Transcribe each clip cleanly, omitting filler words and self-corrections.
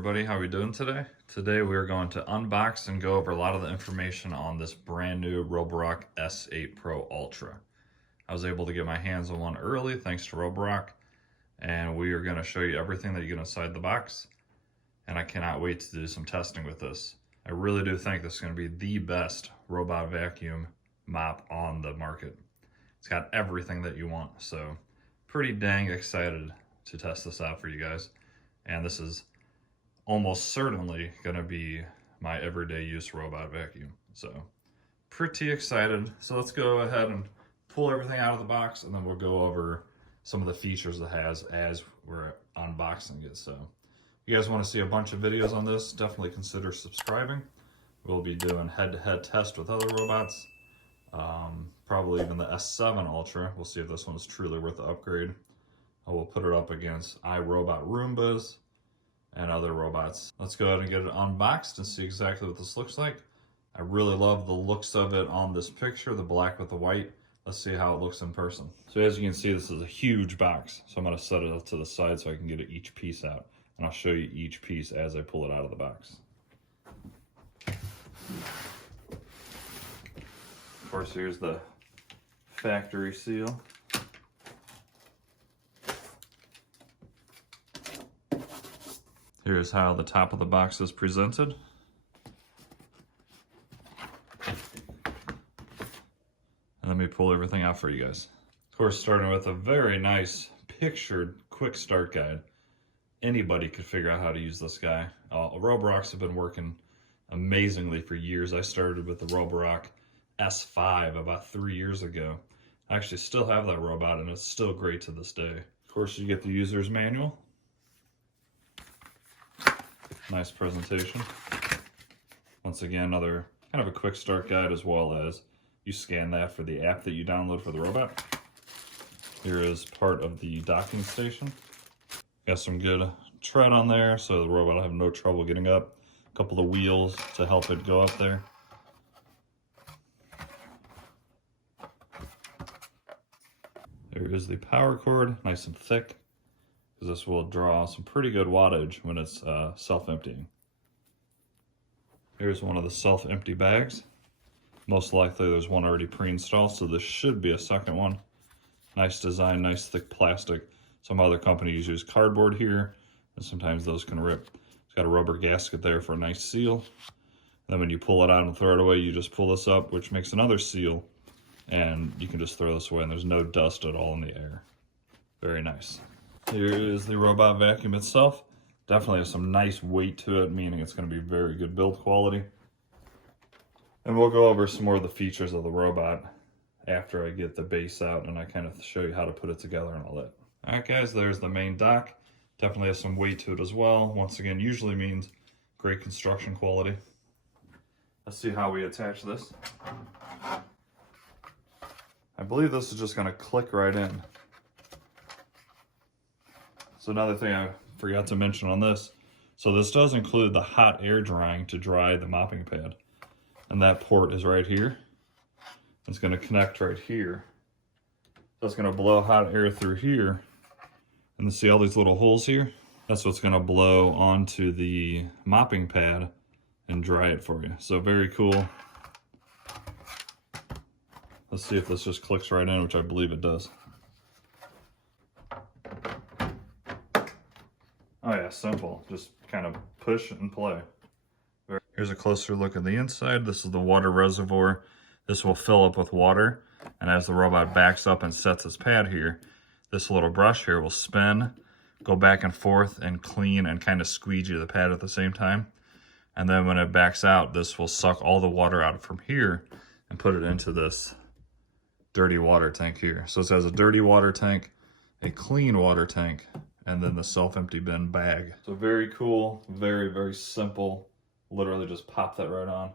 everybody, how are we doing today? Today we are going to unbox and go over a lot of the information on this brand new Roborock S8 Pro Ultra. I was able to get my hands on one early thanks to Roborock, and we are going to show you everything that you get inside the box, and I cannot wait to do some testing with this. I really do think this is going to be the best robot vacuum mop on the market. It's got everything that you want, so pretty dang excited to test this out for you guys. And this is almost certainly going to be my everyday use robot vacuum. So pretty excited. So let's go ahead and pull everything out of the box, and then we'll go over some of the features it has as we're unboxing it. So if you guys want to see a bunch of videos on this, definitely consider subscribing. We'll be doing head-to-head tests with other robots. Probably even the S7 Ultra. We'll see if this one is truly worth the upgrade. I will put it up against iRobot Roombas and other robots. Let's go ahead and get it unboxed and see exactly what this looks like. I really love the looks of it on this picture, the black with the white. Let's see how it looks in person. So as you can see, this is a huge box. So I'm gonna set it up to the side so I can get each piece out. And I'll show you each piece as I pull it out of the box. Of course, here's the factory seal. Here's how the top of the box is presented. And let me pull everything out for you guys. Of course, starting with a very nice pictured quick start guide. Anybody could figure out how to use this guy. Roborocks have been working amazingly for years. I started with the Roborock S5 about 3 years ago. I actually still have that robot, and it's still great to this day. Of course, you get the user's manual. Nice presentation. Once again, another kind of a quick start guide, as well as you scan that for the app that you download for the robot. Here is part of the docking station. Got some good tread on there, so the robot will have no trouble getting up. A couple of wheels to help it go up there. There is the power cord, nice and thick, because this will draw some pretty good wattage when it's self-emptying. Here's one of the self-empty bags. Most likely there's one already pre-installed, so this should be a second one. Nice design, nice thick plastic. Some other companies use cardboard here, and sometimes those can rip. It's got a rubber gasket there for a nice seal. Then when you pull it out and throw it away, you just pull this up, which makes another seal, and you can just throw this away, and there's no dust at all in the air. Very nice. Here is the robot vacuum itself. Definitely has some nice weight to it, meaning it's going to be very good build quality. And we'll go over some more of the features of the robot after I get the base out and I kind of show you how to put it together and all that. Alright guys, there's the main dock. Definitely has some weight to it as well. Once again, usually means great construction quality. Let's see how we attach this. I believe this is just going to click right in. So another thing I forgot to mention on this, so this does include the hot air drying to dry the mopping pad. And that port is right here. It's going to connect right here. So it's going to blow hot air through here. And see all these little holes here? That's what's going to blow onto the mopping pad and dry it for you. So very cool. Let's see if this just clicks right in, which I believe it does. Oh yeah, simple. Just kind of push and play. Here's a closer look at the inside. This is the water reservoir. This will fill up with water, and as the robot backs up and sets its pad here, this little brush here will spin, go back and forth, and clean and kind of squeegee the pad at the same time. And then when it backs out, this will suck all the water out from here and put it into this dirty water tank here. So it has a dirty water tank, a clean water tank, and then the self-empty bin bag. So very cool, very, very simple. Literally just pop that right on.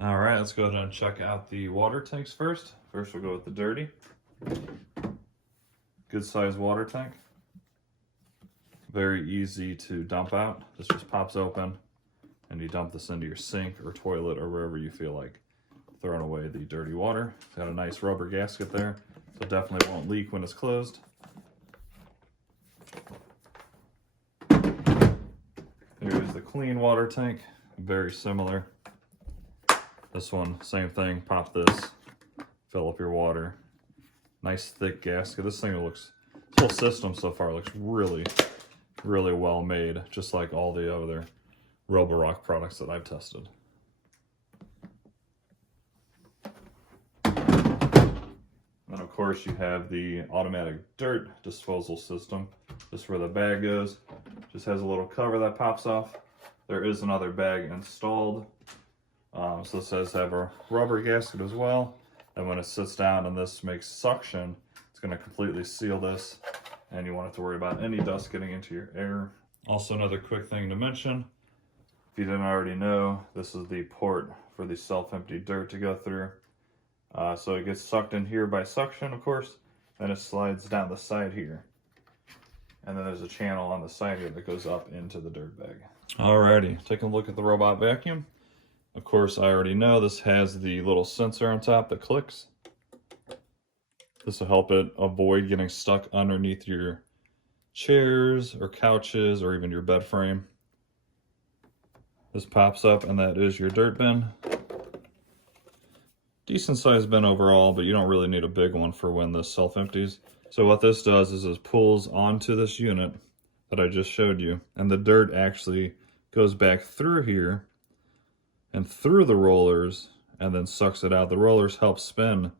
All right, let's go ahead and check out the water tanks first. First we'll go with the dirty. Good sized water tank. Very easy to dump out. This just pops open and you dump this into your sink or toilet or wherever you feel like throwing away the dirty water. It's got a nice rubber gasket there, so it definitely won't leak when it's closed. clean water tank, very similar. This one, same thing, pop this, fill up your water. Nice thick gasket. This whole system so far looks really, really well made, just like all the other Roborock products that I've tested. And of course you have the automatic dirt disposal system. Just where the bag goes, just has a little cover that pops off. There is another bag installed. So this does have a rubber gasket as well. And when it sits down and this makes suction, it's going to completely seal this, and you won't have to worry about any dust getting into your air. Also, another quick thing to mention, if you didn't already know, this is the port for the self-empty dirt to go through. So it gets sucked in here by suction, of course, then it slides down the side here. And then there's a channel on the side here that goes up into the dirt bag. Alrighty, taking a look at the robot vacuum. Of course, I already know this has the little sensor on top that clicks. This will help it avoid getting stuck underneath your chairs or couches or even your bed frame. This pops up and that is your dirt bin. Decent sized bin overall, but you don't really need a big one for when this self-empties. So what this does is it pulls onto this unit that I just showed you, and the dirt actually goes back through here and through the rollers and then sucks it out. The rollers help spin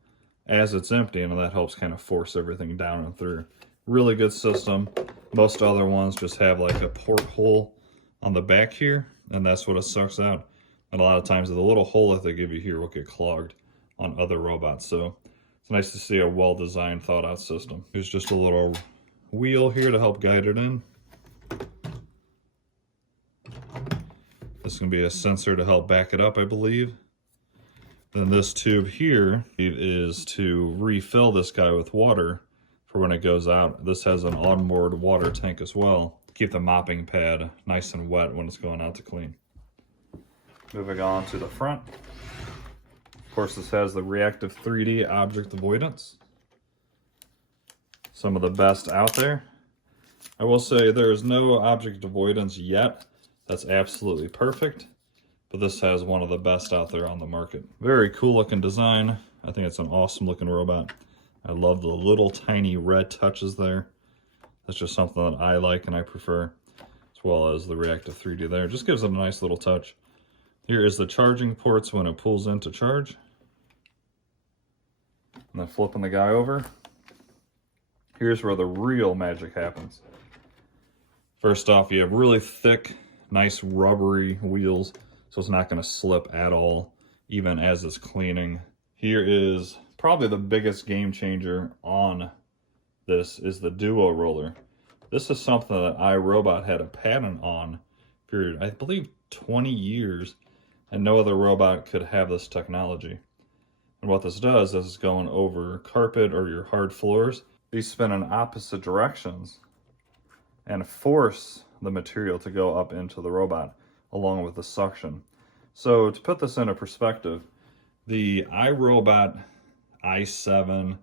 as it's emptying, and that helps kind of force everything down and through. Really good system. Most other ones just have like a porthole on the back here, and that's what it sucks out. And a lot of times the little hole that they give you here will get clogged on other robots. So it's nice to see a well-designed, thought-out system. There's just a little wheel here to help guide it in. This can be a sensor to help back it up, I believe. Then this tube here is to refill this guy with water for when it goes out. This has an onboard water tank as well. Keep the mopping pad nice and wet when it's going out to clean. Moving on to the front. Of course, this has the reactive 3D object avoidance. Some of the best out there. I will say there is no object avoidance yet that's absolutely perfect, but this has one of the best out there on the market. Very cool looking design. I think it's an awesome looking robot. I love the little tiny red touches there. That's just something that I like and I prefer, as well as the reactive 3D there. Just gives it a nice little touch. Here is the charging ports when it pulls in to charge. And then flipping the guy over. Here's where the real magic happens. First off, you have really thick, nice rubbery wheels, so it's not going to slip at all, even as it's cleaning. Here is probably the biggest game changer on this is the Duo roller. This is something that iRobot had a patent on for, I believe, 20 years, and no other robot could have this technology. And what this does is it's going over carpet or your hard floors. These spin in opposite directions and force the material to go up into the robot along with the suction. So to put this into perspective, the iRobot i7,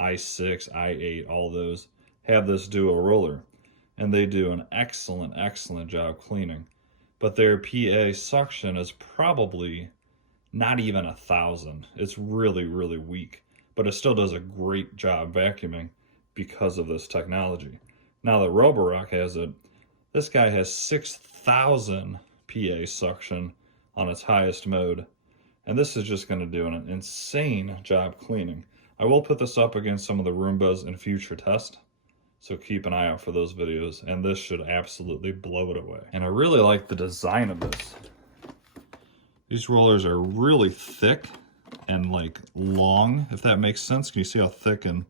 i6, i8, all those have this Duo roller, and they do an excellent job cleaning. But their PA suction is probably not even 1,000. It's really weak, but it still does a great job vacuuming because of this technology. Now that Roborock has it, this guy has 6,000 PA suction on its highest mode, and this is just going to do an insane job cleaning. I will put this up against some of the Roombas in future tests, so keep an eye out for those videos, and this should absolutely blow it away. And I really like the design of this. These rollers are really thick and like long, if that makes sense. Can you see how thick and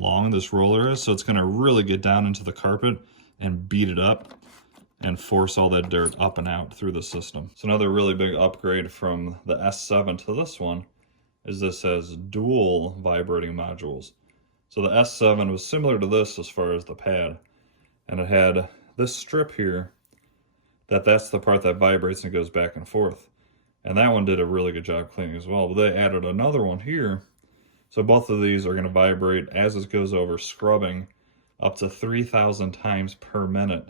long this roller is? So it's going to really get down into the carpet and beat it up and force all that dirt up and out through the system. So another really big upgrade from the S7 to this one is this has dual vibrating modules. So the S7 was similar to this as far as the pad, and it had this strip here that's the part that vibrates and goes back and forth. And that one did a really good job cleaning as well. But they added another one here. So both of these are going to vibrate as it goes over, scrubbing up to 3,000 times per minute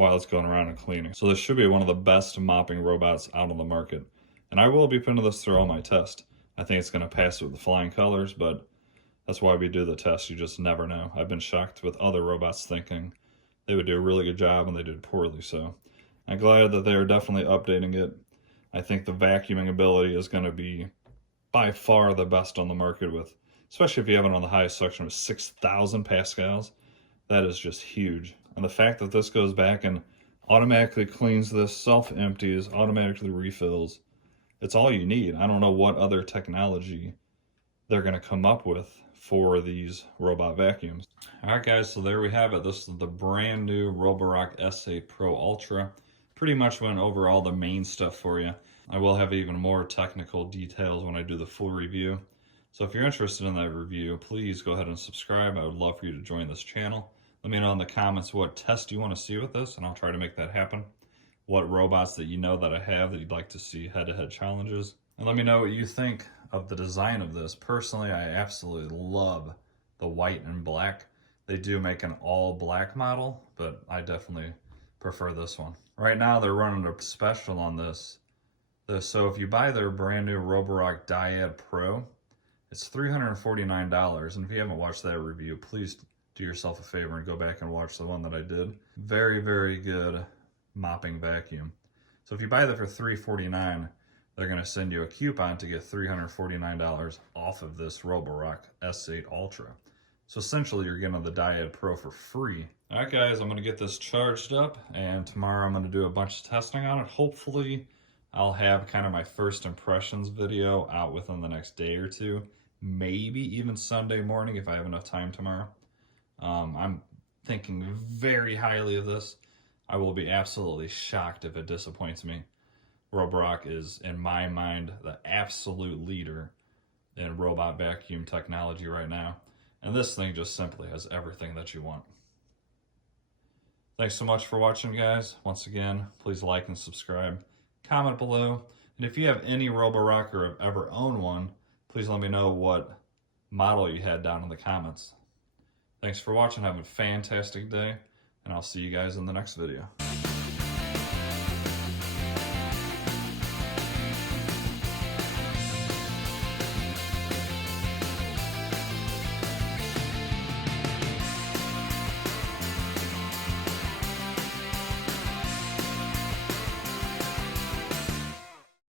while it's going around and cleaning. So this should be one of the best mopping robots out on the market. And I will be putting this through all my tests. I think it's going to pass with the flying colors, but that's why we do the test. You just never know. I've been shocked with other robots thinking they would do a really good job and they did poorly. So I'm glad that they're definitely updating it. I think the vacuuming ability is going to be by far the best on the market, with, especially if you have it on the highest section of 6,000 pascals. That is just huge. And the fact that this goes back and automatically cleans this, self-empties, automatically refills, it's all you need. I don't know what other technology they're going to come up with for these robot vacuums. All right, guys, so there we have it. This is the brand new Roborock S8 Pro Ultra. Pretty much went over all the main stuff for you. I will have even more technical details when I do the full review. So if you're interested in that review, please go ahead and subscribe. I would love for you to join this channel. Let me know in the comments what test you want to see with this, and I'll try to make that happen. What robots that you know that I have that you'd like to see head-to-head challenges. And let me know what you think of the design of this. Personally, I absolutely love the white and black. They do make an all-black model, but I definitely prefer this one. Right now, they're running a special on this. So if you buy their brand new Roborock Dyad Pro, it's $349. And if you haven't watched that review, please do yourself a favor and go back and watch the one that I did. Very, very good mopping vacuum. So if you buy that for $349, they're going to send you a coupon to get $349 off of this Roborock S8 Ultra. So essentially you're getting the Dyad Pro for free. All right, guys, I'm going to get this charged up, and tomorrow I'm going to do a bunch of testing on it. Hopefully I'll have kind of my first impressions video out within the next day or two, maybe even Sunday morning if I have enough time tomorrow. I'm thinking very highly of this. I will be absolutely shocked if it disappoints me. Roborock is, in my mind, the absolute leader in robot vacuum technology right now. And this thing just simply has everything that you want. Thanks so much for watching, guys. Once again, please like and subscribe. Comment below. And if you have any Roborock or have ever owned one, please let me know what model you had down in the comments. Thanks for watching. Have a fantastic day, and I'll see you guys in the next video.